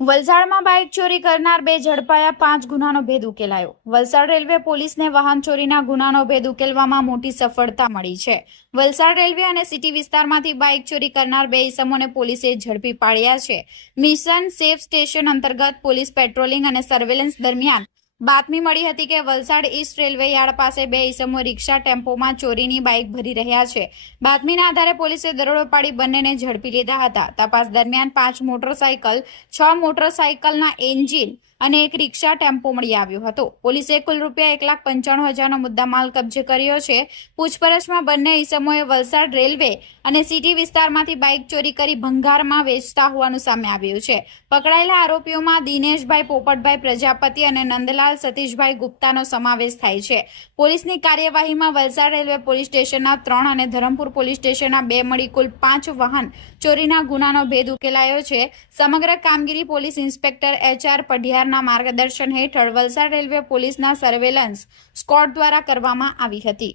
વલસાડમાં બાઇક ચોરી કરનાર બે ઝડપાયા, 5 ગુનાનો ભેદ ઉકેલાયો। વલસાડ રેલવે પોલીસને વાહન ચોરીના ગુનાનો ભેદ ઉકેલવામાં મોટી સફળતા મળી છે। વલસાડ રેલવે અને સિટી વિસ્તારમાંથી બાઇક ચોરી કરનાર બે ઇસમોને પોલીસે ઝડપી પાડ્યા છે। મિશન સેફ સ્ટેશન અંતર્ગત પોલીસ પેટ્રોલિંગ અને સર્વેલન્સ દરમિયાન બાતમી મળી હતી કે વલસાડ ઈસ્ટ રેલવે યાર્ડ પાસે બે ઇસમો રિક્ષા ટેમ્પોમાં ચોરીની બાઇક ભરી રહ્યા છે। બાતમીના આધારે પોલીસે દરોડો પાડી બંનેને ઝડપી લીધા હતા। તપાસ દરમિયાન 5 મોટરસાઇકલ, 6 મોટરસાઇકલના એન્જિન અને એક રિક્ષા ટેમ્પો મળી આવ્યો હતો। પોલીસે કુલ રૂપિયા 1,95,000નો મુદ્દામાલ કબજે કર્યો છે। પૂછપરછમાં બંને ઇસમોએ વલસાડ રેલવે અને સિટી વિસ્તારમાંથી બાઇક ચોરી કરી ભંગારમાં વેચતા હોવાનું સામે આવ્યું છે। પકડાયેલા આરોપીઓમાં દિનેશભાઈ પોપટભાઈ પ્રજાપતિ અને નંદલાલ સતીશભાઈ ગુપ્તાનો સમાવેશ થાય છે। પોલીસની કાર્યવાહીમાં વલસાડ રેલવે પોલીસ સ્ટેશનના 3 અને ધરમપુર પોલીસ સ્ટેશનના 2 મળી કુલ 5 વાહન ચોરીના ગુનાનો ભેદ ઉકેલાયો છે। સમગ્ર કામગીરી પોલીસ ઇન્સ્પેક્ટર HR પઢિયારના માર્ગદર્શન હેઠળ વલસાડ રેલવે પોલીસના સર્વેલન્સ સ્ક્વોડ દ્વારા કરવામાં આવી હતી।